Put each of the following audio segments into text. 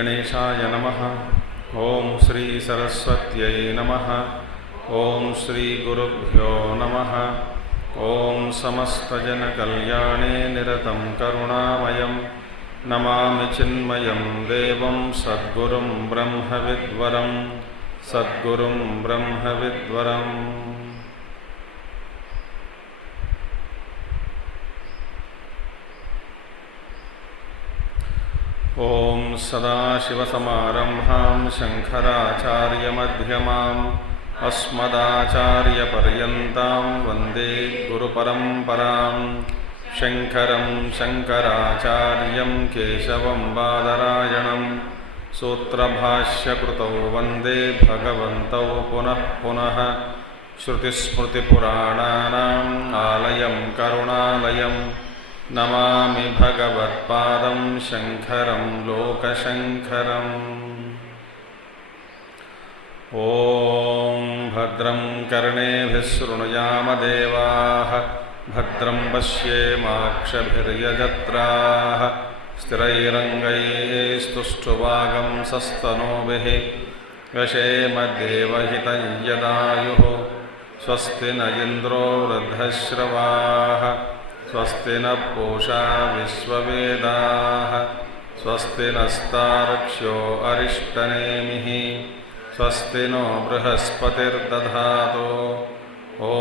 गणेशाय नमः। ओम श्री सरस्वत्यै नमः। ओम श्री गुरुभ्यो नमः। ओम समस्तजनकल्याणे निरतं करुणामयं नमामि चिन्मयं देवं सद्गुरुं ब्रह्मविद्वरं सद्गुरुं ब्रह्मविद्वरम्। ओम सदाशिवसमारम्भां शङ्कराचार्यमध्यमाम् अस्मदाचार्यपर्यन्तां वन्दे गुरुपरम्परां। शङ्करं शङ्कराचार्यं केशवं बादरायणं सूत्रभाष्यकृतौ वन्दे भगवन्तौ पुनः पुनः। श्रुतिस्मृतिपुराणानाम् आलयं करुणालयं नमामि भगवत्पादं शङ्करं लोकशङ्करम्। ॐ भद्रं कर्णेभिः शृणुयाम देवाः भद्रं पश्येमाक्षभिर्यजत्राः स्थिरैरङ्गैस्तुष्टुवागंसस्तनूभिः व्यशेम देवहितं यदायुः। स्वस्ति न इन्द्रो वृद्धश्रवाः स्वस्ति न पूषा विश्ववेदाः स्वस्ति नस्तार्क्ष्यो अरिष्टनेमिः स्वस्ति नो बृहस्पतिर्दधातु। ॐ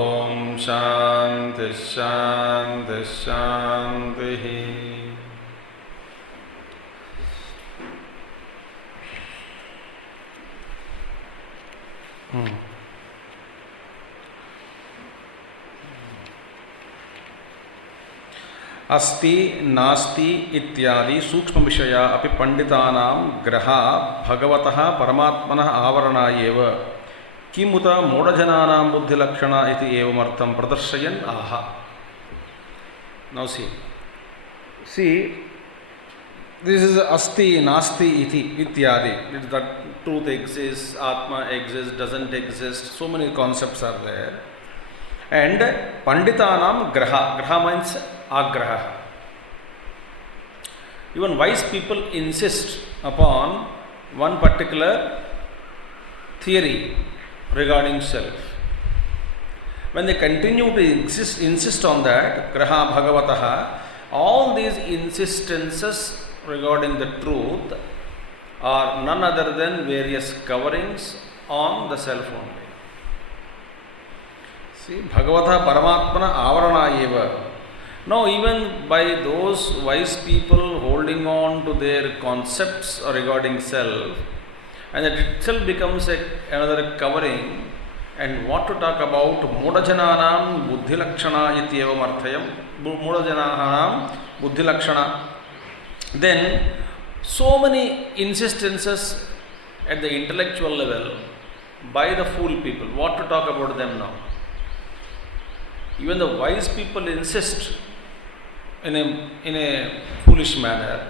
शान्ति शान्ति शान्तिः। अस्ति नास्ति इत्यादि सूक्ष्म विषया अपि पंडितानां ग्रहा भगवतः परमात्मनः आवरणा एव किमुत मूढजनानां बुद्धिलक्षणा इति एवमर्थं प्रदर्शयन् आह। नौ सी दिस इज अस्ति नास्ति इति इत्यादि the truth exists, atma exists, doesn't exist, so many concepts are there. And panditanam graha means agraha. Even wise people insist upon one particular theory regarding self. When they continue to insist on that graha bhagavataha, all these insistences regarding the truth are none other than various coverings on the self only. See, bhagavata paramatmana avarana eva. Now, even by those wise people holding on to their concepts regarding self, and that itself becomes another covering, and what to talk about Mudajananam Buddhilakshana ityevam arthayam, Mudajananam Buddhilakshana. Then, so many insistences at the intellectual level by the fool people. What to talk about them now? Even the wise people insist in a foolish manner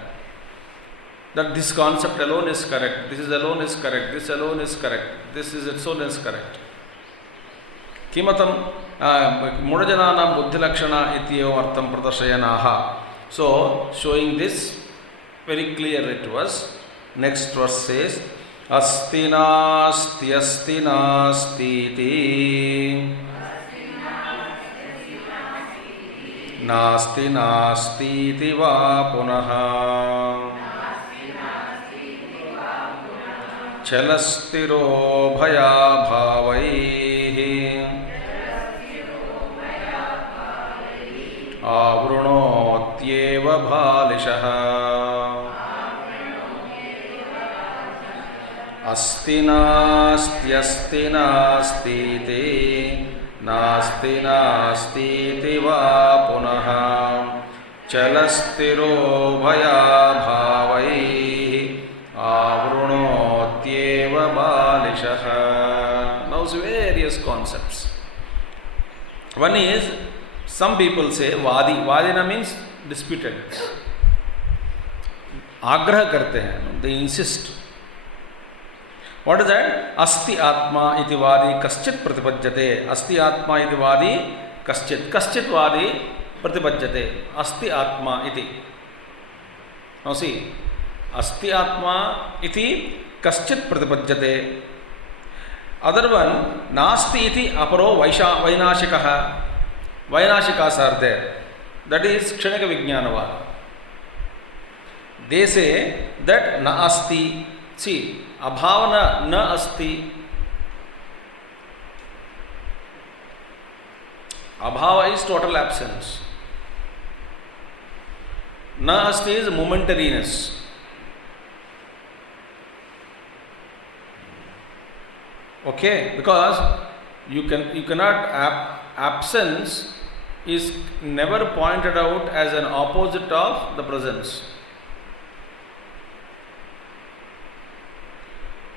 that this concept alone is correct, this is alone is correct, this alone is correct, this is its own is correct. Kimatam Mudajananam Buddhilakshana ityevam artham pradashayanaha. So, showing this very clearly to us, next verse says, Asti nasti asti nasti iti नास्ति नास्तीति वा पुनः चलस्थिरो भयाभावैः आवृणोत्येव भालिशः अस्ति नास्त्यस्ति नास्तीति नास्ति नास्तीति वा पुनः चलस्थिरो भयाभावैः आवृणोत्येव बालिशः. Now various concepts. One is, some people say Vadi. Vadina means disputed. आग्रह करते हैं, they insist. What is that? Asti atma iti vadi kaschit pratipajyate. Asti atma iti vadi kaschit. Kaschit vadi pratipajyate. Asti atma iti. Now see, asti atma iti kaschit pratipajyate. Other one, nasti iti aparo vainashikaha. Vainashikas are there. That is kshanika vijnanavada. They say that na asti. See, abhavana na asti. Abhava is total absence. Na asti is momentariness. Okay, because you cannot absence is never pointed out as an opposite of the presence.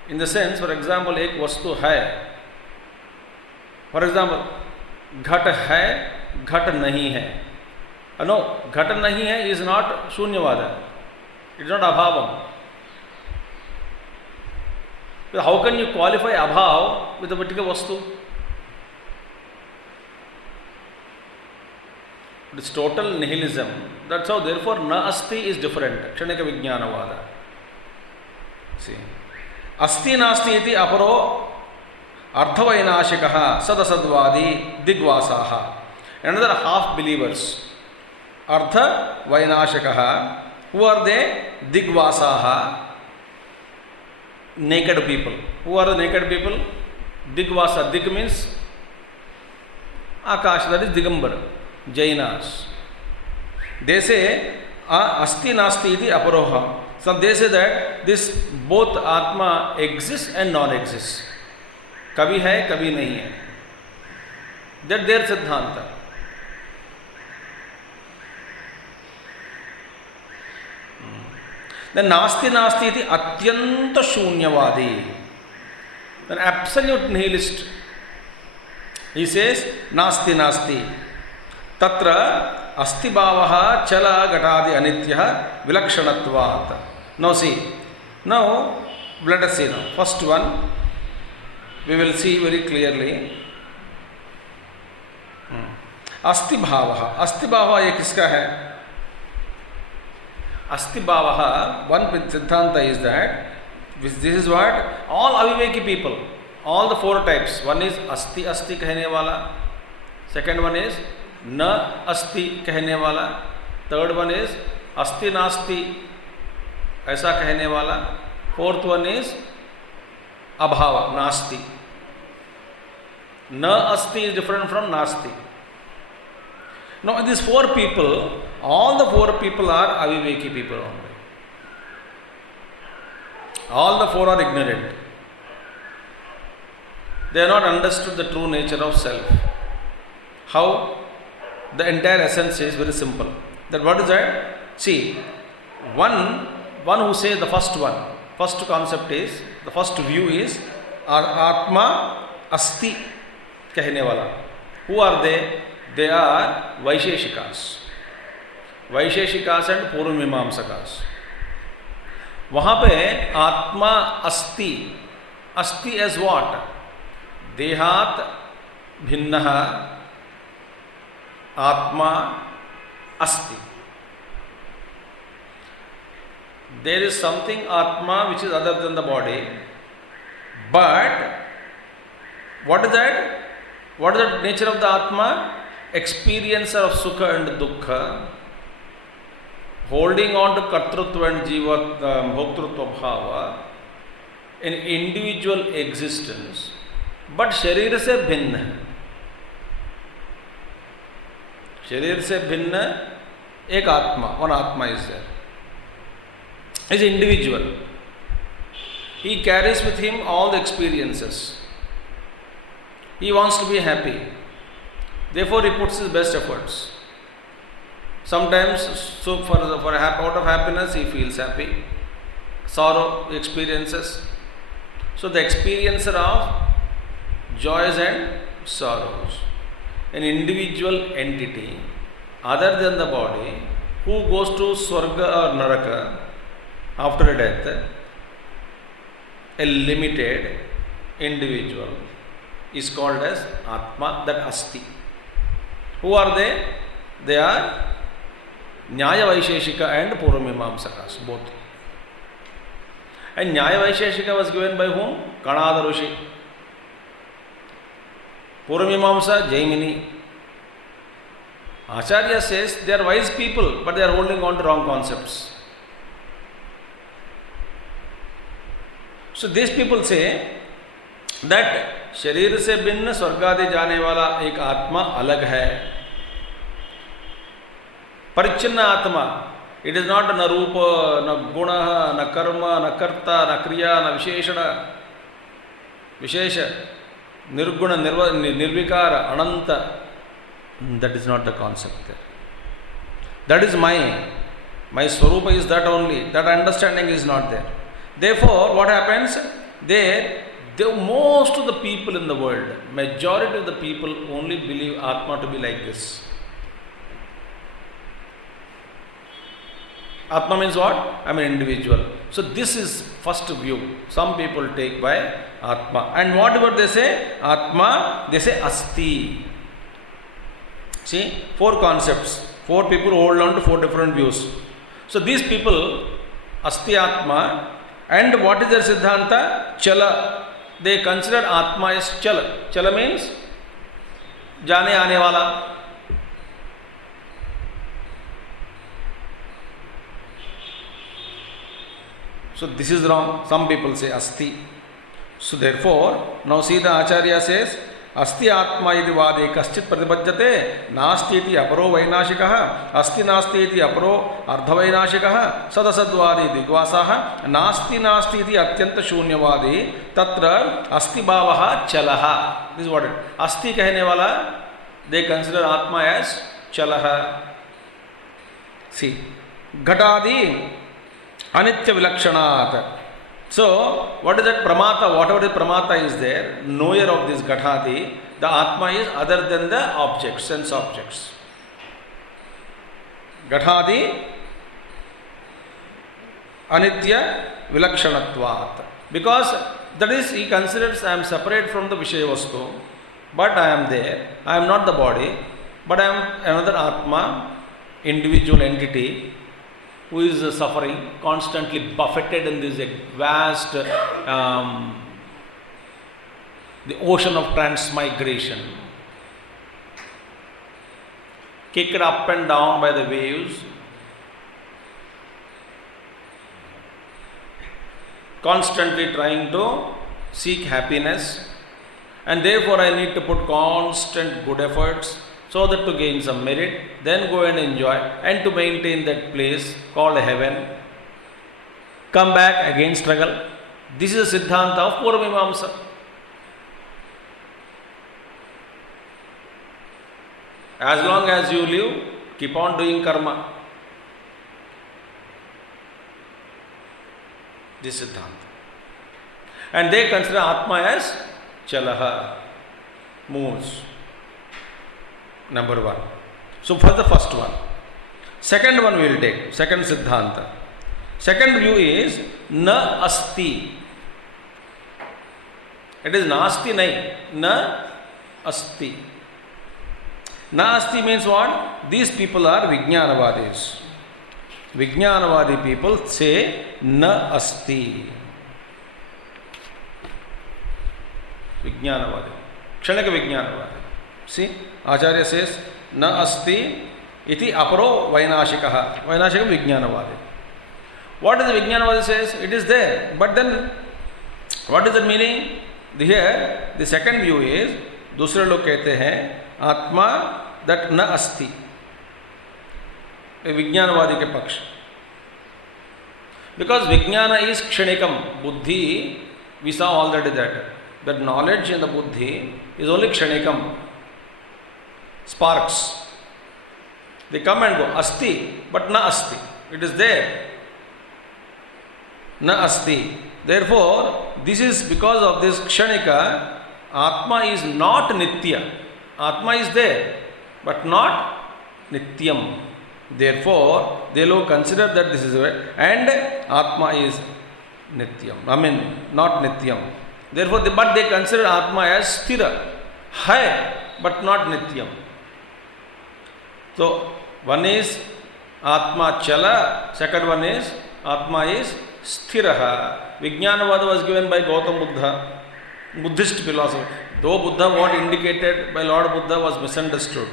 In the sense, for example, एक वस्तु है, for example, घट है, घट नहीं है. No, घट नहीं है is not शून्यवाद. It is not abhavam. How can you qualify abhav with a particular vastu? It is total nihilism. That's how, therefore, na asti is different. Kshanika vijnanavada. See. Asti nasti iti aparo ardhavainashikaha sadasadvadi digvasaha. Another half believers. Ardha vainashikaha. Who are they? Digvasaha. Naked people. Who are the naked people? Digvasa. Dig means Akash, that is Digambara. Jainas. They say asti nasti iti aparoha. So they say that this both Atma exists and non-exists. कभी है कभी नहीं है. That their सिद्धांत. Then nasti nasti iti atyanta shunyavadi. An absolute nihilist. He says nasti nasti. Tatra asti bhavaha chala gatadi anityah vilakshanatvat. Now see. Now let us see now. First one we will see very clearly. Asti bhavaha. Asti bhavaha ये किसका है? Asti bhavaha, one siddhanta is that this is what all aviveki people, all the four types. One is asti asti कहने वाला. Second one is न अस्ति कहने वाला. Third one is अस्ति नास्ति ऐसा कहने वाला. फोर्थ वन इज अभाव नास्ति. न अस्ति is different from nasti. Now these four people, all the four people are aviveki people only. All the four are ignorant. They have not understood the true nature of self. How? The entire essence is very simple. That what is that? See, one who says the first one, first concept is, the first view is Atma Asti कहने वाला. Who are they? They are Vaisheshikas. Vaisheshikas and Purvamimamsakas. वहाँ पे आत्मा अस्ति. अस्ति as what? देहात भिन्नः आत्मा अस्ति. There is something Atma which is other than the body. But what is that? What is the nature of the Atma? Experiencer of Sukha and Dukkha, holding on to Kartrutva and Jiva, Bhoktrutva Bhava, an individual existence, but शरीर से भिन्न. शरीर से भिन्न एक आत्मा, one आत्मा is there. He is individual. He carries with him all the experiences. He wants to be happy. Therefore, he puts his best efforts. Sometimes, so out of happiness, he feels happy. Sorrow, he experiences. So, the experiencer of joys and sorrows, an individual entity other than the body who goes to Swarga or Naraka after a death, a limited individual is called as Atma, that Asti. Who are they? They are Nyaya Vaisheshika and Purvamimamsakas, both. And Nyaya Vaisheshika was given by whom? Kanada Rishi. Purvamimamsa, Jaimini. Acharya says they are wise people, but they are holding on to wrong concepts. So these people say that शरीर से भिन्न स्वर्ग आदि जाने वाला एक आत्मा अलग है. परिच्छिन्न आत्मा. It is not न रूप, न गुण, न कर्म, न कर्ता, न क्रिया, न विशेषण, विशेष, निर्गुण, निर्विकार, अनंत. That is not the concept there. That is my Swarupa is that only. That understanding is not there. Therefore, what happens? Most of the people in the world, majority of the people only believe Atma to be like this. Atma means what? I am an individual. So this is first view. Some people take by Atma. And whatever they say, Atma, they say Asti. See, 4 concepts. 4 people hold on to 4 different views. So these people, Asti Atma, and what is their Siddhanta? Chala. They consider Atma as Chala. Chala means Jane aane wala. So this is wrong. Some people say Asti. So therefore, now see the Acharya says, अस्ति आत्मा इति वादे कश्चित् प्रतिपद्यते नास्ति इति अपरो वैनाशिकः अस्ति नास्ति इति अपरो अर्धवैनाशिकः सदसद्वादी दिग्वासः नास्ति नास्ति इति अत्यंत शून्यवादी तत्र अस्ति भावः चलः. This what it. अस्ति कहने वाला दे कंसिडर आत्मा एज चलः. सी घटादि अनित्य विलक्षणात्. So, what is that pramata? Whatever the pramata is there, knower of this Ghadadi, the Atma is other than the objects, sense objects. Ghadadi anitya vilakshanatvat. Because that is, he considers I am separate from the Vishaya Vastu, but I am there. I am not the body, but I am another Atma, individual entity, who is suffering, constantly buffeted in this vast the ocean of transmigration, kicked up and down by the waves, constantly trying to seek happiness, and therefore I need to put constant good efforts so that to gain some merit, then go and enjoy, and to maintain that place called heaven. Come back, again struggle. This is a Siddhanta of Purvamimamsa. As long as you live, keep on doing karma. This is Siddhanta. And they consider Atma as Chalaha, moves. Number 1. So for the first one. Second one we will take. Second Siddhanta. Second view is Na Asti. It is Nasti Nai. Na Asti. Na Asti means what? These people are Vijnanavadis. Vijnanavadi people say Na Asti. Vijnanavadi. Kshanika Vijnanavadi. See, Acharya says, Na asti iti aparo vainashikaha. Vainashikam Vijnanavadi. What is the Vijnanavadi says? It is there. But then, what is the meaning? Here, the second view is, दूसरे लोग कहते हैं, आत्मा that न अस्ति. विज्ञानवादी के पक्ष. Because Vijnana is kshanikam. Buddhi, we saw already that. That knowledge in the Buddhi is only kshanikam. sparks. They come and go. Asti, but na asti. It is there. Na asti. Therefore, this is because of this kshanika, Atma is not nitya. Atma is there, but not nityam. Therefore, they will consider that this is way, and Atma is nityam. I mean, not nityam. Therefore, but they consider Atma as sthira, hai, but not nityam. So, one is Atma chala, second one is Atma is sthiraha. Vijnanavada was given by Gautam Buddha, Buddhist philosophy. Though Buddha, what indicated by Lord Buddha was misunderstood,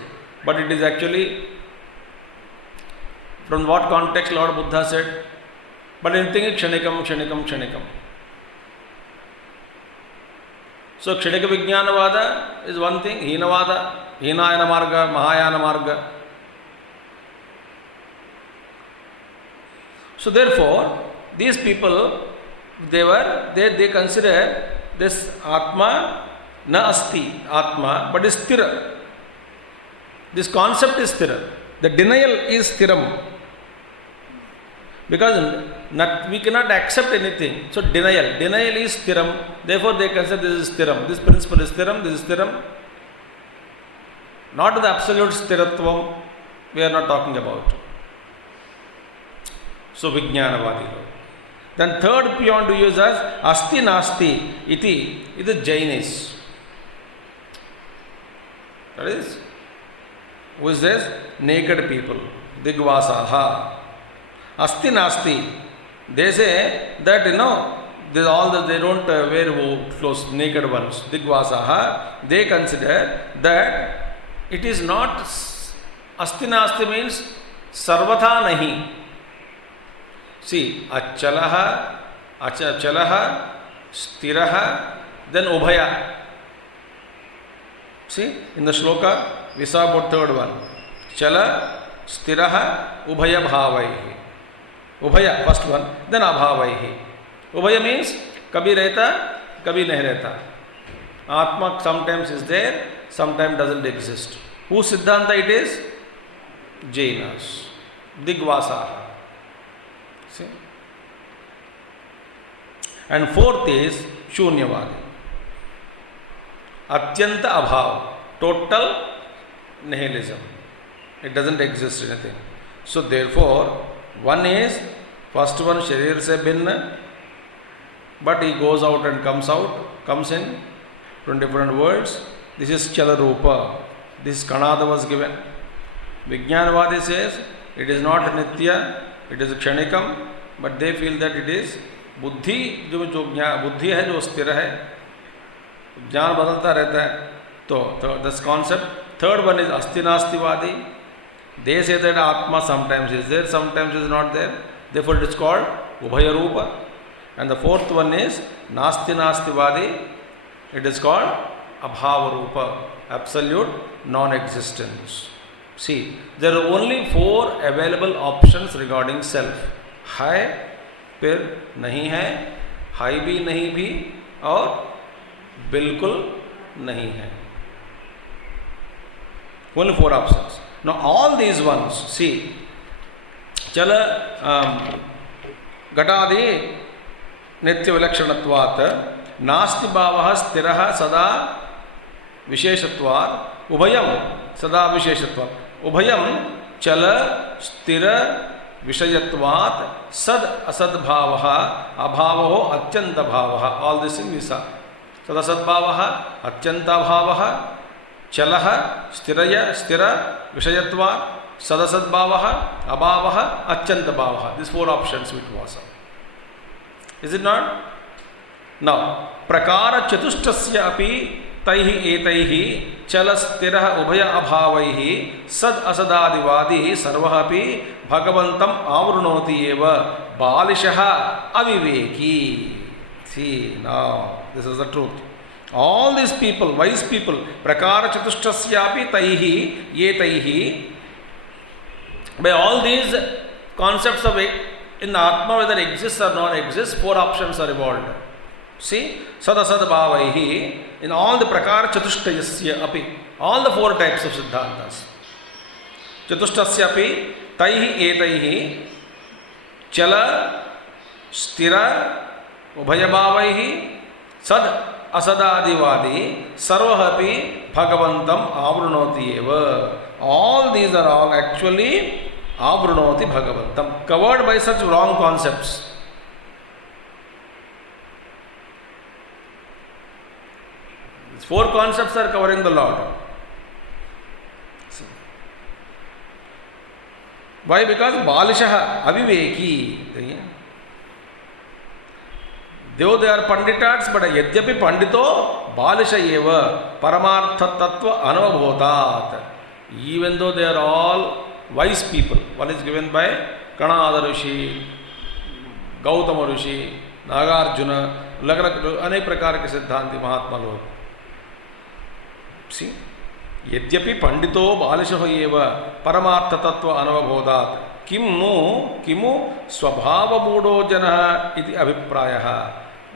but it is actually from what context Lord Buddha said, but anything is kshanikam, kshanikam, kshanikam. So kshanika vijnanavada is one thing, hinavada, hinayana marga, mahayana marga. So therefore, these people, they consider this Atma na asti, Atma, but is sthira. This concept is sthira. The denial is sthiram. Because we cannot accept anything. So denial is sthiram. Therefore they consider this is sthiram. This principle is sthiram, this is sthiram. Not the absolute sthiratvam we are not talking about. So vijnanavadi. Then third we want to use as asti nasti iti. It is Jainis. That is, who is this? Naked people. Digvasaha. Asti nasti. They say that they don't wear clothes, naked ones. Digvasaha. They consider that it is not asti nasti means sarvatha nahi. See, achalaha, stiraha, then ubhaya. See, in the shloka, we saw about third one. Chala, stiraha, ubhaya bhavaihi. Ubhaya, first one, then abhavaihi. Ubhaya means, kabhi rehta, kabhi nahi rehta. Atma sometimes is there, sometimes doesn't exist. Whose Siddhanta it is? Jainas. Digvasaha. See? And fourth is Shunyavadi. Atyanta abhav. Total nihilism. It doesn't exist anything. So therefore, one is, first one sharir se bhinna, but he goes out and comes in from different worlds. This is Chalarupa. This Kanada was given. Vijnanavadi says it is not nitya, it is kshanikam, but they feel that it is बुद्धि जो बुद्धि है जो स्थिर है, ज्ञान बदलता रहता है. तो this concept. Third one is asti nastiwadi. They say that Atma sometimes is there, sometimes is not there. Therefore it is called Ubhaya Rupa. And the fourth one is Nasti Nastivadi. It is called Abhava Rupa, absolute non-existence. See, there are only four available options regarding self. है, फिर नहीं है, high भी नहीं भी, और बिल्कुल नहीं है. Only four options. Now all these ones, see, chala gatadi nitya vilakshanatvat nasti bhavah sthirah sada visheshatvat ubhayam sada visheshatvat ubhayam chala sthira vishayatvat sad asad bhavah abhavaho atyanta bhavah. All this in Visa. Sad asad bhavah atyanta bhavah चलह स्थिरय स्थिर विषयत्वा सदसद्भावः अभावः अत्यन्तभावः. These four options which was. Is it not? Now प्रकार चतुष्टस्य अपि तैः एतैः चल स्थिरः उभय अभावैः सद असदादिवादी सर्वः अपि भगवन्तम् आवृणोति एव बालिशः अविवेकी. See, now this is the truth. All these people, wise people, prakara chatustasyapi taihi etaihi, by all these concepts of it, in the Atma whether exists or non exists, four options are evolved. See, sadasad bhavaihi, in all the prakara chatushtayasya api, All the four types of Siddhantas. Chatustasyapi taihi etaihi chala stira ubhayabhavaihi sad asadadivadi sarvahapi bhagavantam avrunoti eva. All these are all actually avrunoti bhagavantam, covered by such wrong concepts. These four concepts are covering the Lord. Why? Because Balishaha aviveki. Though they are panditats, but yadyapi pandito balisha eva paramartha tattva anavabhotat. Even though they are all wise people, one is given by Kanada Rishi, Gautama Rishi, Nagarjuna, अनेक प्रकार के सिद्धांति महात्मा लोग. See, यद्यपि पंडितो बालिशः एव परमार्थ तत्व अनवबोधात् किमु स्वभावमूढो जनः इति अभिप्रायः.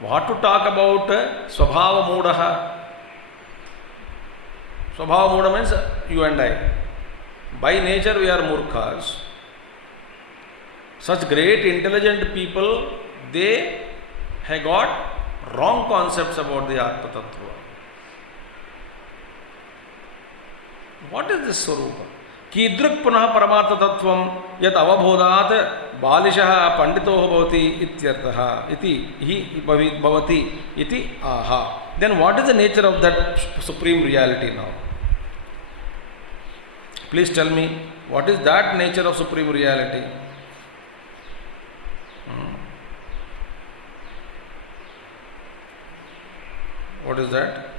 What to talk about स्वभावमूढः? स्वभावमूढ means you and I. By nature we are murkhas. Such great intelligent people, they have got wrong concepts about the Atma Tattva. What is this Swarupa? Kidruk punah paramartha tattvam yat avabodhat balishah pandito bhavati ityartha iti hi bhavati iti aha. Then what is the nature of that supreme reality now? Please tell me, what is that nature of supreme reality? What is that?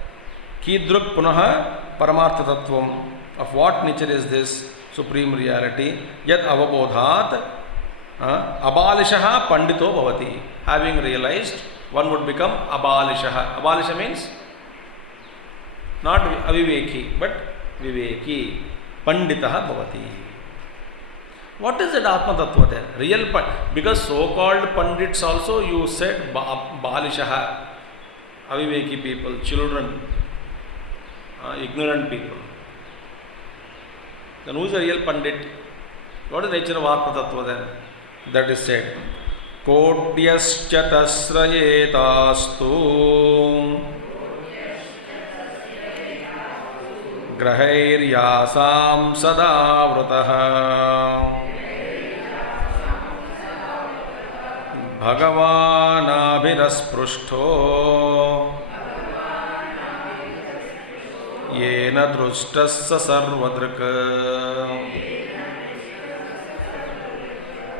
Kidruk punah paramartha tattvam. Of what nature is this supreme reality? Yat avabodhat abalishah pandito bhavati. Having realized, one would become abalishah. Abalisha means not aviveki, but viveki. Panditah bhavati. What is that Atma Tattva then? Real because so-called pandits also you said balishah, aviveki people, children, ignorant people. Then who is a real pandit? What is the nature of Atma Tattva then? That is said. Kodyaschatasrayetastu grahairyasam sadavratah bhagavanabhirasprushto yen दृष्टस्य सर्वदृक्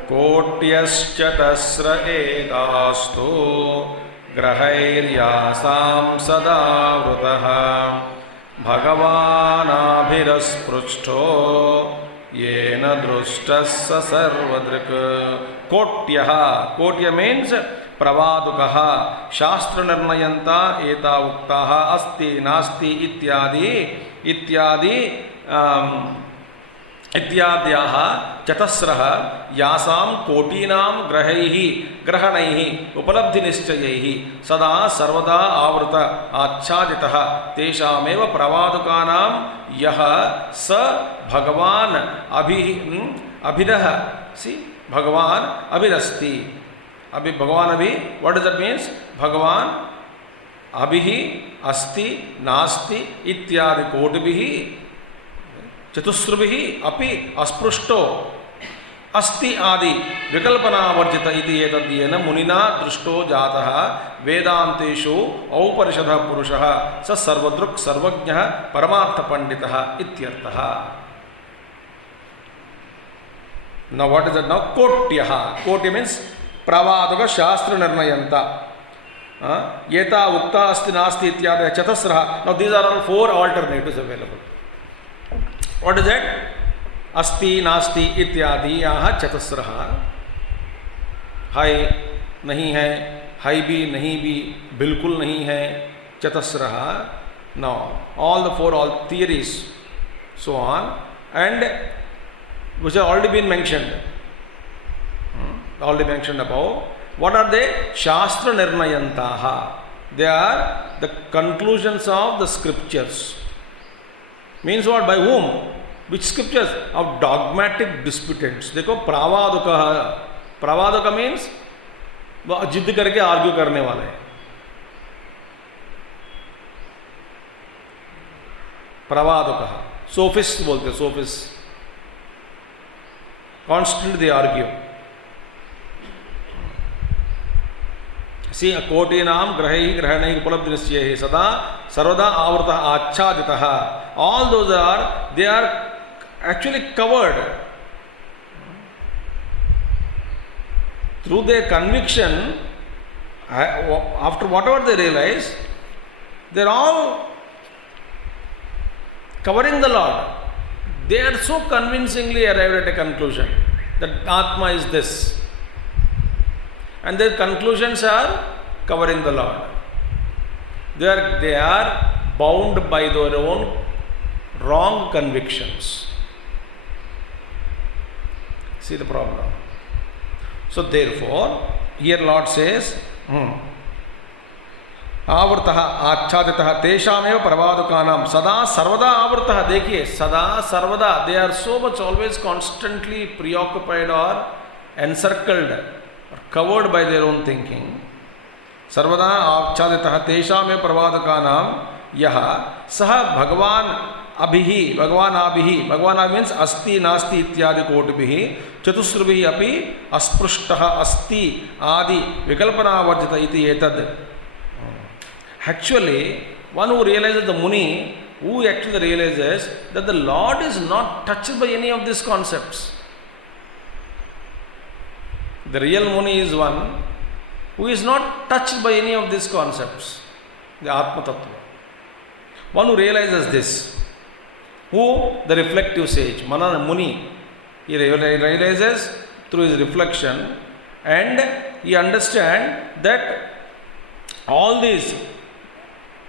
कोट्यश्चतस्र एतास्तु ग्रहैर्यासां सदावृतः भगवानाभिरस्पृष्टो yen दृष्टस्य सर्वदृक्. कोट्यः, कोट्य means प्रवादुकः शास्त्र निर्णयंता एता उक्ताः अस्ति नास्ति इत्यादि इत्याद्याः चतस्रः यासां कोटीनां ग्रहणैः उपलब्धिनिश्चयैः सदा सर्वदा आवृत आच्छादितः तेषामेव प्रवादुकानां यः स भगवान् अभिरः सी भगवान् अभिरस्ति. अभी भगवान अभी, what does that means? भगवान अभिहि अस्ति नास्ति इत्यादि कोटिभिः चतुस्रुभिः अपि अस्पृष्टो अस्ति आदि विकल्पनावर्जित इति एतद्येन मुनिना दृष्टो जातः वेदान्तेषु औपनिषदः पुरुषः स सर्वदृक् सर्वज्ञः परमार्थपण्डितः इत्यर्थः. Now what is that now? Kotyah. Kotya means प्रवादुक शास्त्र निर्णयंत येता उक्ता अस्ति नास्ति इत्यादि चतस्रः. Now these are all four alternatives available. What is that? अस्ति नास्ति इत्यादि यहाँ चतस्रः. है नहीं है, है भी नहीं भी, बिल्कुल नहीं है, चतस्रः. Now all the four all theories so on and which have already been mentioned. Already mentioned above. What are they? Shastra Nirnayantaha. They are the conclusions of the scriptures. Means what? By whom? Which scriptures? Of dogmatic disputants. देखो, प्रावादक means वो जिद करके argue करने वाले हैं। प्रवादक, sophist बोलते, sophist, constant they argue. सी कोटीनाम ग्रहैः ग्रहणैः उपलब्धि निश्चयैः सदा सर्वदा आवृतः आच्छादितः। All those are, they are actually covered through their conviction. After whatever they realize, they're all covering the Lord. They are so convincingly arrived at a conclusion that Atma is this, and their conclusions are covering the Lord. They are bound by their own wrong convictions. See the problem. So therefore, here Lord says, आवृतः आच्छादितः तेषामेव प्रवादकानां सदा सर्वदा आवृतः। देखिए, सदा सर्वदा, they are so much always constantly preoccupied or encircled or covered by their own thinking. सर्वदा आच्छादितः तेषामेव प्रवादकानां यः सः भगवान् अभिः, भगवानाभिः, भगवानाभिः मीन्स अस्ति नास्ति इत्यादि कोटिभिः चतुस्रुभिः अपि अस्पृष्टः अस्ति आदि विकल्पनावर्जित इति एतद्। Actually, one who realizes, the Muni, who actually realizes that the Lord is not touched by any of these concepts. The real Muni is one who is not touched by any of these concepts, the Atma Tattva. One who realizes this. Who? The reflective sage, Manana Muni. He realizes through his reflection, and he understands that all these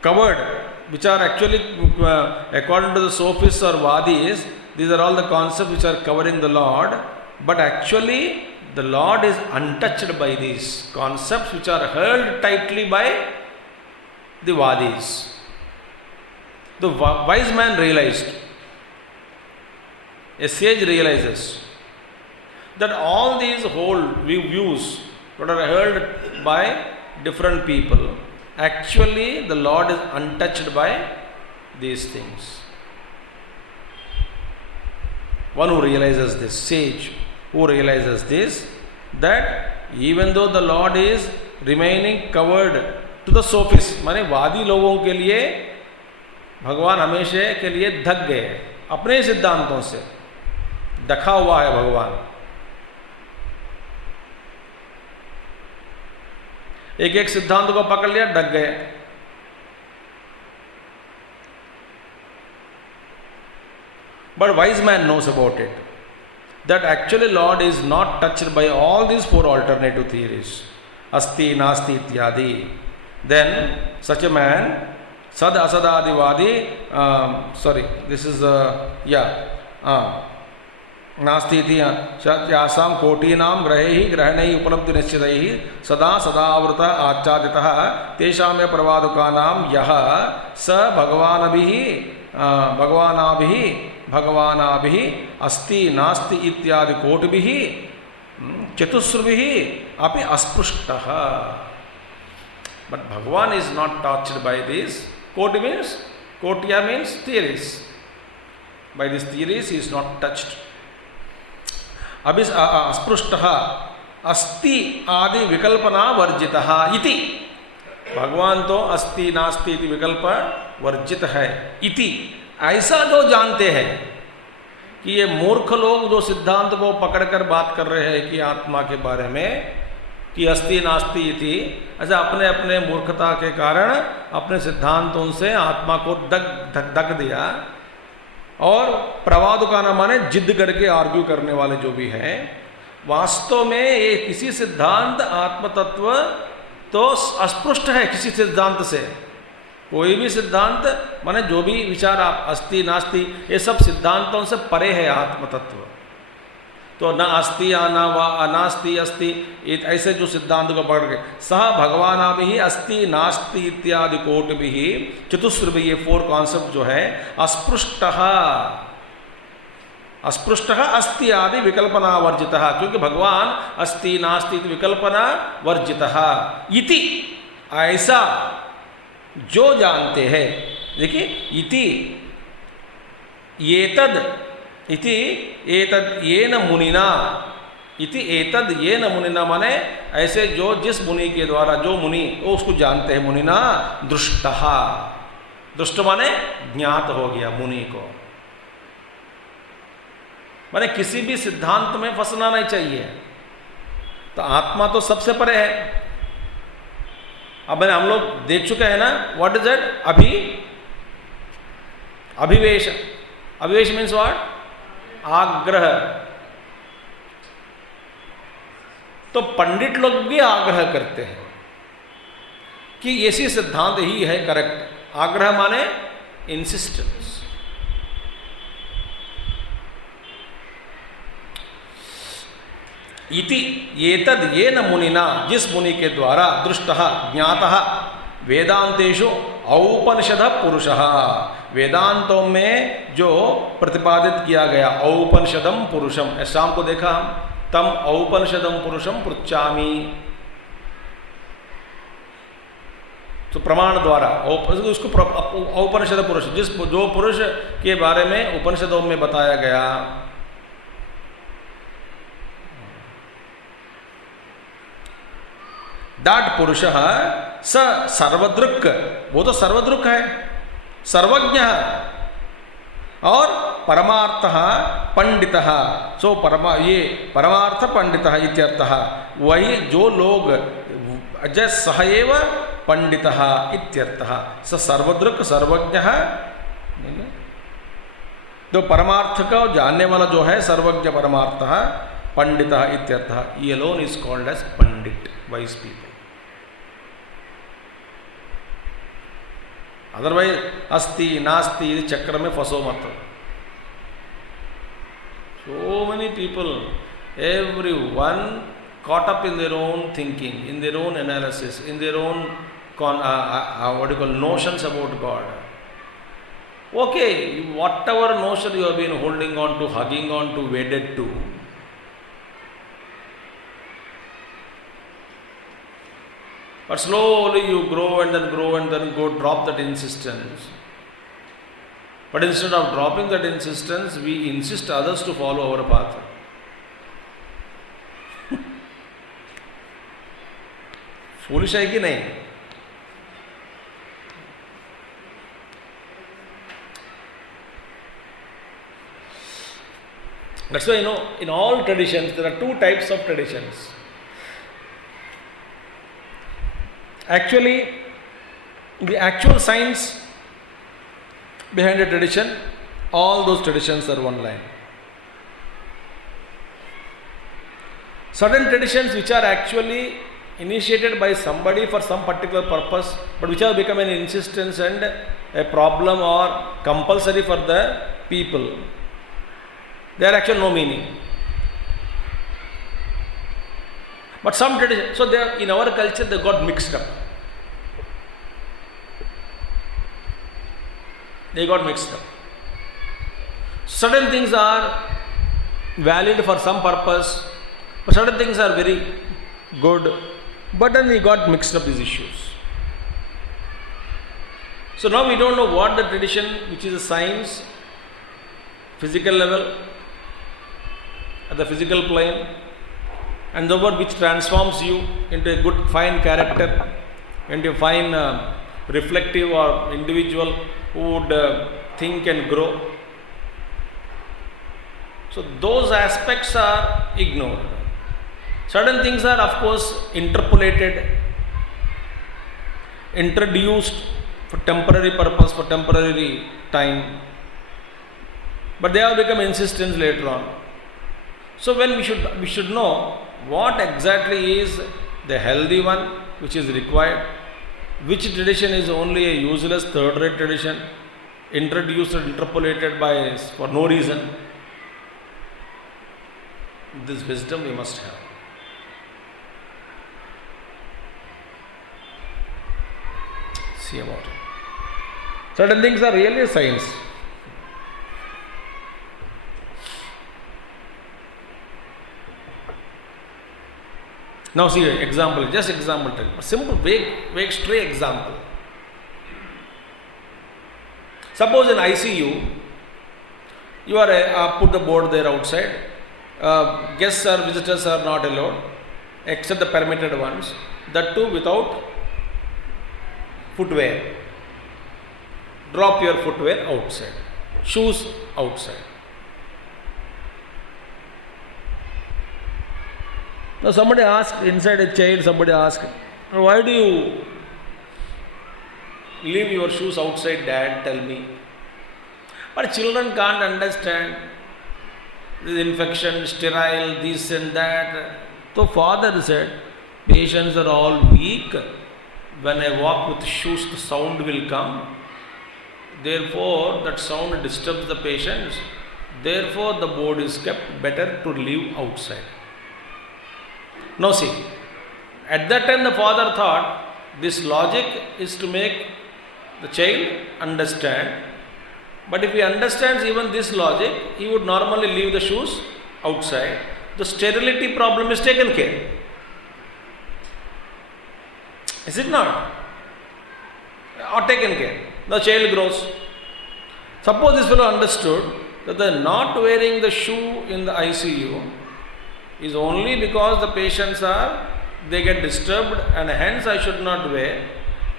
covered, which are actually according to the sophists or vadis, these are all the concepts which are covering the Lord, but actually the Lord is untouched by these concepts which are held tightly by the vadis. The wise man realized, a sage realizes that all these whole views that are held by different people, actually the Lord is untouched by these things. One who realizes this, sage who realizes this, that even though the Lord is remaining covered to the sophists, माने वादी लोगों के लिए भगवान हमेशा के लिए ढक गए, अपने सिद्धांतों से ढका हुआ है भगवान। एक एक सिद्धांत को पकड़ लिया, ढक गए। But wise man knows about it, that actually Lord is not touched by all these four alternative theories, asti, nasti, ityadi. Then such a man, sad asadadivadi, नास्ति इति यासां कोटीनां ग्रहैः ग्रहणैः उपलब्धि निश्चितैः सदा सदावृत आच्छादितः तेषामेव प्रवादकानां यः स भगवानाभिः अस्ति नास्ति इत्यादि कोटिभिः चतुस्रुभिः अपि अस्पृष्टः। But Bhagavan is not touched by this. Koti means, Kotiya means theories. By these theories he is not touched. अस्पृष्टः अस्ति आदि विकल्पना वर्जितः इति। भगवान तो अस्ति नास्ति इति विकल्प वर्जित है इति, ऐसा जो जानते हैं कि ये मूर्ख लोग जो सिद्धांत को पकड़कर बात कर रहे हैं कि आत्मा के बारे में कि अस्ति नास्ति इति, ऐसा अपने अपने मूर्खता के कारण अपने सिद्धांतों से आत्मा को ढक दिया। और प्रवादुकाना माने जिद करके आर्ग्यू करने वाले जो भी हैं, वास्तव में ये किसी सिद्धांत आत्म तत्व तो अस्पृष्ट है किसी सिद्धांत से। कोई भी सिद्धांत माने जो भी विचार आप अस्ति नास्ति, ये सब सिद्धांतों से परे है आत्म तत्व। तो न अस्ति अनास्ति अस्ति, ऐसे जो सिद्धांत को पकड़ के सह भगवान ही अस्ति नास्ति इत्यादि कोट भी चतुस्र ये 4 कॉन्सेप्ट जो है अस्पृष्टः अस्ति आदि विकल्पना वर्जितः, क्योंकि भगवान अस्ति नास्ति विकल्पना वर्जितः इति, ऐसा जो जानते हैं। देखिए इति एतद येन मुनिना, इति एतद येन मुनिना माने ऐसे जो जिस मुनि के द्वारा, जो मुनि वो उसको जानते हैं, मुनिना दृष्टः, दृष्ट माने ज्ञात हो गया मुनि को। माने किसी भी सिद्धांत में फंसना नहीं चाहिए। तो आत्मा तो सबसे परे है। अब हम लोग देख चुके हैं ना, व्हाट इज इट, अभिवेश, अभिवेश मीन्स व्हाट, आग्रह। तो पंडित लोग भी आग्रह करते हैं कि ऐसी सिद्धांत ही है करेक्ट। आग्रह माने इंसिस्टेंस। इति एतद येन मुनिना, जिस मुनि के द्वारा दृष्टः ज्ञातः वेदांतेषु औपनिषद पुरुषः, वेदांतों में जो प्रतिपादित किया गया औपनिषदम पुरुषम, शाम को देखा हम, तम औपनिषदम पुरुषम पृच्छामि। तो प्रमाण द्वारा उसको औपनिषद पुरुष, जिस जो पुरुष के बारे में उपनिषदों में बताया गया। दैट पुरुष स सर्वदृक्, वो तो सर्वदृक् है, सर्वज्ञ और परमार्थः पंडितः। सो ये परमार्थ पंडितः इत्यर्थः, वही जो लोग सह एव पंडितः इत्यर्थः। स सर्वदृक् सर्वज्ञ, तो परमार्थ का जानने वाला जो है सर्वज्ञ परमार्थः पंडितः इत्यर्थः। ये alone is called as pandit, wise people. Otherwise अस्ति नास्ति चक्र में फंसो मत। So many people, everyone caught up in their own thinking, in their own analysis, in their own what you call notions about God. Okay, whatever notion you have been holding on to, hugging on to, wedded to, but slowly you grow and then go drop that insistence. But instead of dropping that insistence, we insist others to follow our path. Foolish है कि नहीं? That's why in all traditions there are 2 types of traditions. Actually, the actual science behind a tradition, all those traditions are one line. Certain traditions which are actually initiated by somebody for some particular purpose, but which have become an insistence and a problem or compulsory for the people, they are actually no meaning. But some traditions, so they, in our culture, they got mixed up. They got mixed up. Certain things are valid for some purpose, but certain things are very good, but then we got mixed up these issues. So now we don't know what the tradition, which is a science, physical level, at the physical plane, and the word which transforms you into a good, fine character, into a fine, reflective or individual who would think and grow. So those aspects are ignored. Certain things are, of course, interpolated, introduced for temporary purpose, for temporary time, but they have become insistence later on. So when we should know what exactly is the healthy one which is required, which tradition is only a useless third-rate tradition, introduced or interpolated by for no reason. This wisdom we must have. See about it. Certain things are really science. Now see example, just example tell you. Simple, vague stray example. Suppose in ICU, you are put the board there outside. Guests or visitors are not allowed, except the permitted ones. That too without footwear. Drop your footwear outside. Shoes outside. Now somebody asked, inside a child, somebody asked, why do you leave your shoes outside, Dad? Tell me. But children can't understand the infection, sterile, this and that. So father said, patients are all weak. When I walk with shoes, the sound will come. Therefore, that sound disturbs the patients. Therefore, the board is kept, better to leave outside. Now see, at that time the father thought this logic is to make the child understand. But if he understands even this logic, he would normally leave the shoes outside. The sterility problem is taken care. Is it not? Or taken care. The child grows. Suppose this fellow understood that the not wearing the shoe in the ICU is only because the patients they get disturbed and hence I should not wear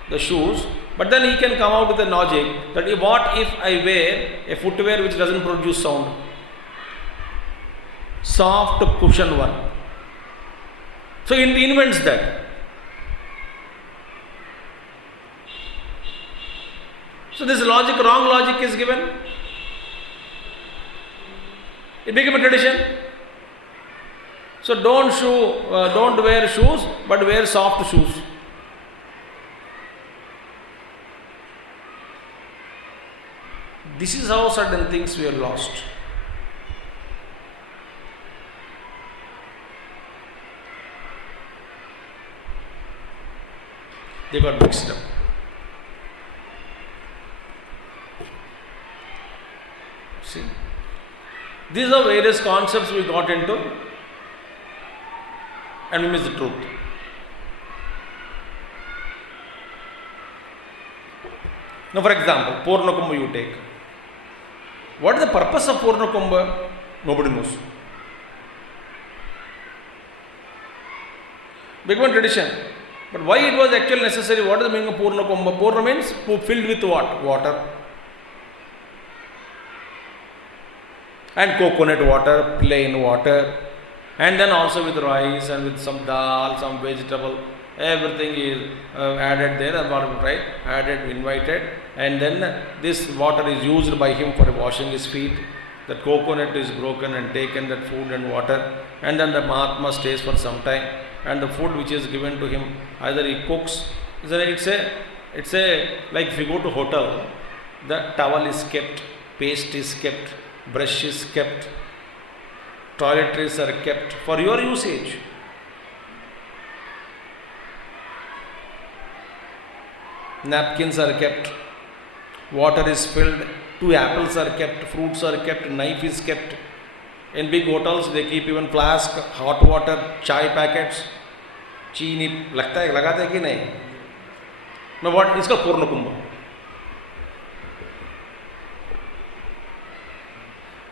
the shoes. But then he can come out with a logic that what if I wear a footwear which doesn't produce sound? Soft cushion one. So he invents that. So this logic, wrong logic is given. It became a tradition. So don't wear shoes, but wear soft shoes. This is how certain things we are lost. They got mixed up. See, these are various concepts we got into and we miss the truth. Now, for example, Purna Kumbha you take. What is the purpose of Purna Kumbha? Nobody knows. Become a tradition. But why it was actually necessary? What is the meaning of Purna Kumbha? Purna means filled with what? Water. And coconut water, plain water. And then also with rice and with some dal, some vegetable. Everything is added there, right? Added, invited. And then this water is used by him for washing his feet. The coconut is broken and taken, that food and water. And then the Mahatma stays for some time. And the food which is given to him, either he cooks. It's a like if you go to hotel, the towel is kept, paste is kept, brush is kept, toiletries are kept for your usage. Napkins are kept, water is filled, 2 apples are kept, fruits are kept, knife is kept. In big hotels they keep even flask, hot water, chai packets, चीनी लगता है लगाते हैं कि नहीं? Now what is called Purna Kumbha?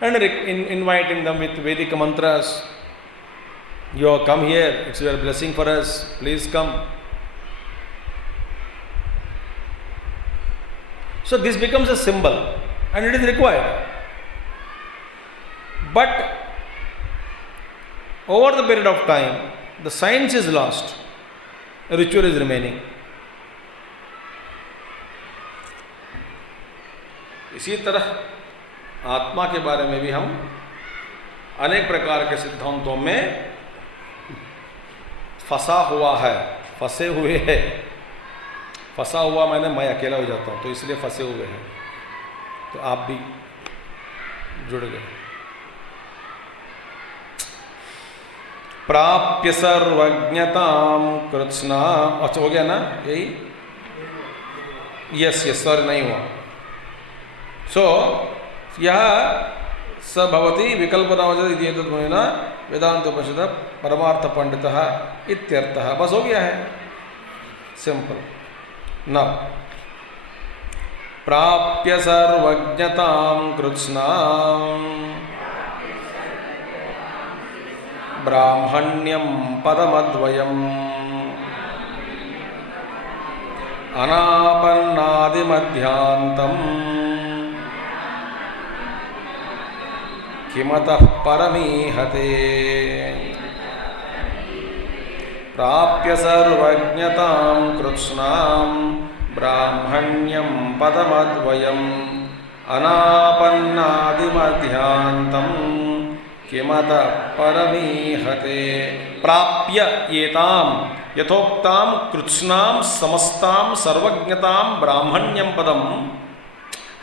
And inviting them with Vedic mantras. You have come here, it's your blessing for us, please come. So this becomes a symbol and it is required. But over the period of time, the science is lost, a ritual is remaining. इसी तरह आत्मा के बारे में भी हम अनेक प्रकार के सिद्धांतों में फंसा हुआ है, फंसे हुए हैं। फंसा हुआ मैंने मैं अकेला हो जाता हूँ, तो इसलिए फंसे हुए हैं। तो आप भी जुड़ गए। प्राप्य सर्वज्ञताम कृत्स्ना, अच्छा हो गया ना यही, यस यस सॉरी नहीं हुआ। सो यह स भवति विकल्पनावचन इति एतद् मुनिना वेदांतोपनिषद परमार्थ पंडितः इत्यर्थः। बस हो गया है, सिंपल। न प्राप्य सर्वज्ञतां कृत्स्नां ब्राह्मण्यं पदमद्वयम् अनापन्नादिमध्यान्तम् किमतः परमीहते। प्राप्य सर्वज्ञतां कृत्स्नां ब्राह्मण्यं पदमद्वयम् अनापन्नादिमध्यान्तं किमतः परमीहते। प्राप्य एतां यथोक्तां कृत्स्नां समस्तां सर्वज्ञतां ब्राह्मण्यं पदम,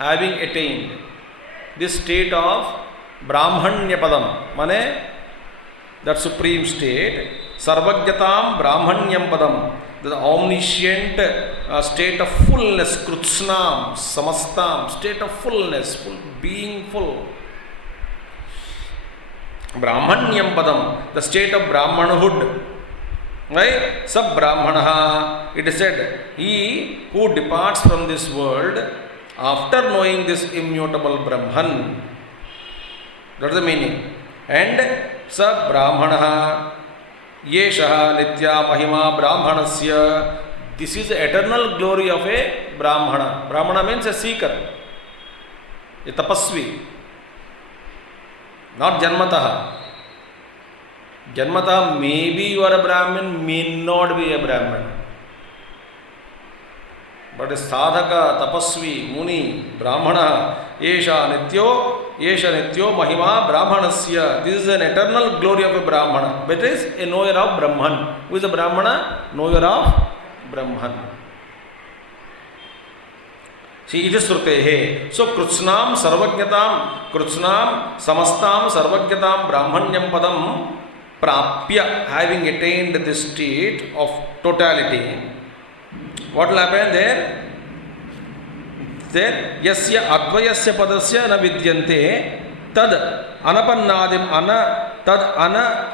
having attained this state of ब्राह्मण्य पदम माने that supreme state, sarvajnatam brahmanyam padam, the omniscient state of fullness, krutznam samastam, state of fullness, full being full. Brahmanyam padam, the state of brahmanahood, right? Sab brahmanaha, it is said, he who departs from this world after knowing this immutable Brahman, that is the meaning. And स ब्राह्मणः येषः नित्या महिमा ब्राह्मणस्य, this is eternal glory of a brahman. Brahman means a seeker, a tapasvi, not जन्मतः. जन्मतः may be you are a brahman, may not be A brahman, but साधक तपस्वी मुनि ब्राह्मण एषा नित्यो महिमा ब्राह्मणस्य, this is an eternal glory of a brahman, but is a knower of Brahman. Who is a brahman? Knower of ब्रह्मन. सी इति श्रुतेः. सो कृत्स्नां सर्वज्ञतां, कृत्स्नां समस्तां सर्वज्ञतां ब्राह्मण्यं पदं प्राप्य, having attained this state of totality, what will happen there? Then yasya advayasya padasya na vidyante tad anapannadim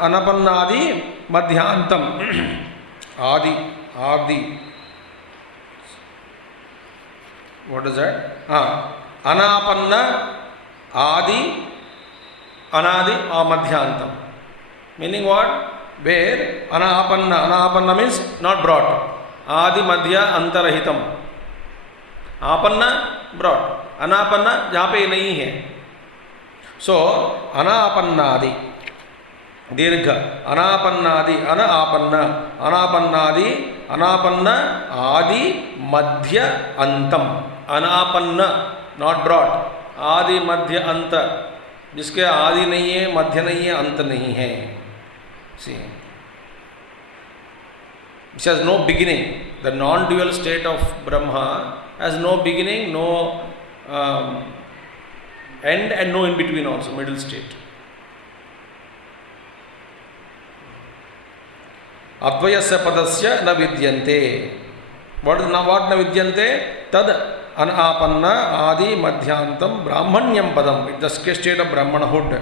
anapannadi madhyantam adi what is that? Anapanna adi anadi or madhyantam, meaning what? Where anapanna means not brought, आदि मध्य अंतरहितम. आपन्न broad, अनापन्न जहाँ पे नहीं है. सो अनापन्नादि दीर्घ, अनापन्नादि अन आपन्न, अनापन्नादि अनापन्न आदि मध्य अंतम. अनापन्न not broad, आदि मध्य अंत, जिसके आदि नहीं है, मध्य नहीं है, अंत नहीं है. सी, which has no beginning. The non-dual state of Brahma has no beginning, no end, and no in between also, middle state. Advayasya padasya na vidyante. What na vidyante? Tad anapanna adi madhyantam brahmanyam padam, it's the state of brahmanahood.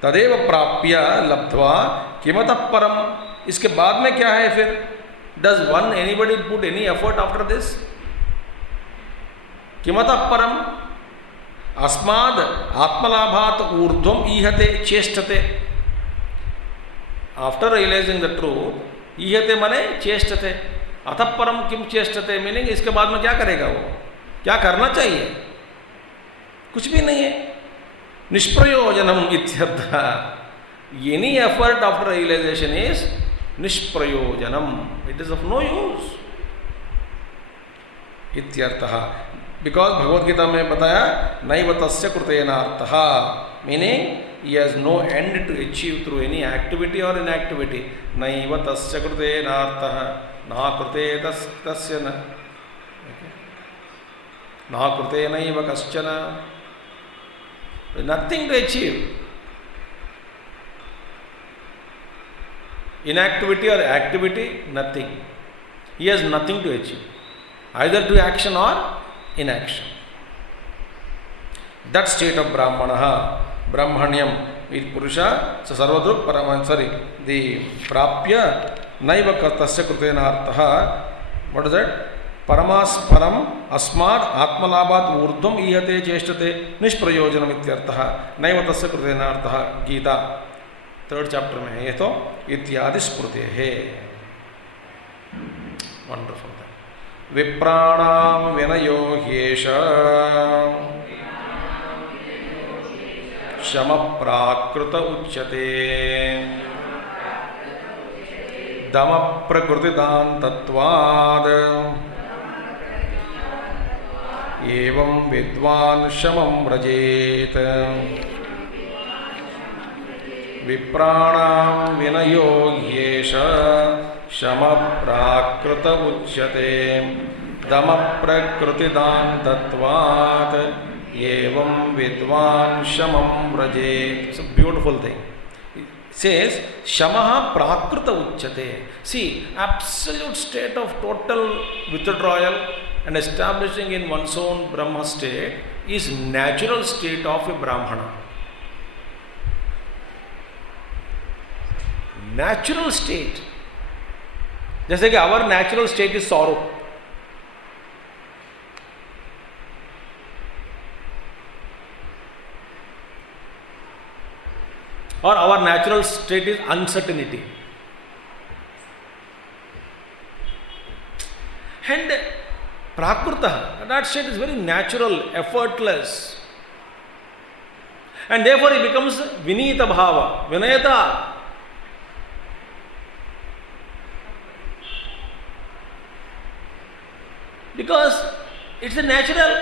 Tadeva prapya labdva kimatah param. इसके बाद में क्या है फिर? Does anybody put any effort after this? किमतः परम अस्माद् आत्मलाभात् ऊर्ध्वम् ईहते चेष्टते. After realizing the truth, ईहते माने चेष्टते. अतः परम किम चेष्टते, मीनिंग इसके बाद में क्या करेगा वो, क्या करना चाहिए? कुछ भी नहीं है. निष्प्रयोजनम इत्यर्थः. Any effort after realization is निष्प्रयोजनम, it is of no use इत्यर्थः. बिकॉज भगवद गीता में बताया नैव तस्य कृतेनार्थः, meaning he has no end to achieve through any activity और इनएक्टिविटी. नैव तस्य कृतेनार्थः ना कृते तस्य ना कृते नैव कश्चन, nothing to achieve. inactivity or activity, nothing. He has nothing to achieve, either to action or inaction. That state of Brahmana, Brahmanyam, with Purusha, so Sarvadruk Paramansari, the Prapya Naiva Kartasya Krutena Artaha, what is that? Paramas Param Asmad Atmalabhat Urdhvam Ihate Cheshtate Nishprayojanam Ityartaha Naiva Tasya Krutena Artaha Gita, 3rd chapter में है ये तो इत्यादि स्मृति है. Wonderful. Viprāṇāṁ vinayo hyesha shama prakrita uchyate dama prakritidan tattvad evam vidvān shamam vrajet. Viprāṇāṁ vinayo hyesha shama prakrita uchyate dama prakritidan tattvat evam vidvān shamam vrajet. It's a beautiful thing. It says shamaha prakrita uchyate. See, absolute state of total withdrawal and establishing in one's own Brahma state is natural state of a Brahmana. Natural state. जैसे कि our natural state is sorrow. Or our natural state is uncertainty. And Prakrita, that state is very natural, effortless. And therefore it becomes Vinita Bhava, Vinayata. Because it's a natural.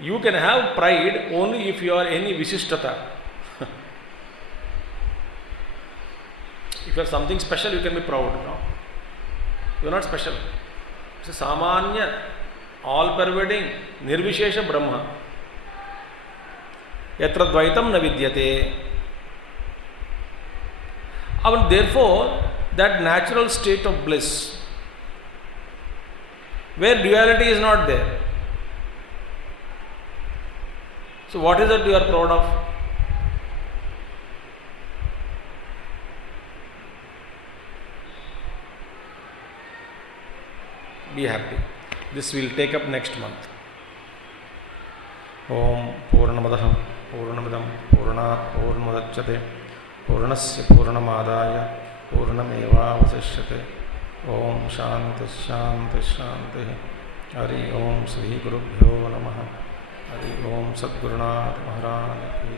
You can have pride only if you are any Visishtata. If you are something special, you can be proud. No? You are not special. It's a Samanya, all-pervading, Nirvishesha Brahma. Yatra Dvaitam na vidyate. And therefore, that natural state of bliss, where duality is not there. So what is it you are proud of? Be happy. This will take up next month. Om Purnamadaha Purnamidam Purnat Purnamudachyate Purnasya Purnamadaya Purnamevavasishyate. Om Shanti Shanti Shanti. Hari Om Sri Gurubhyo Namaha. Hari Om Sadgurunath Maharaj Ki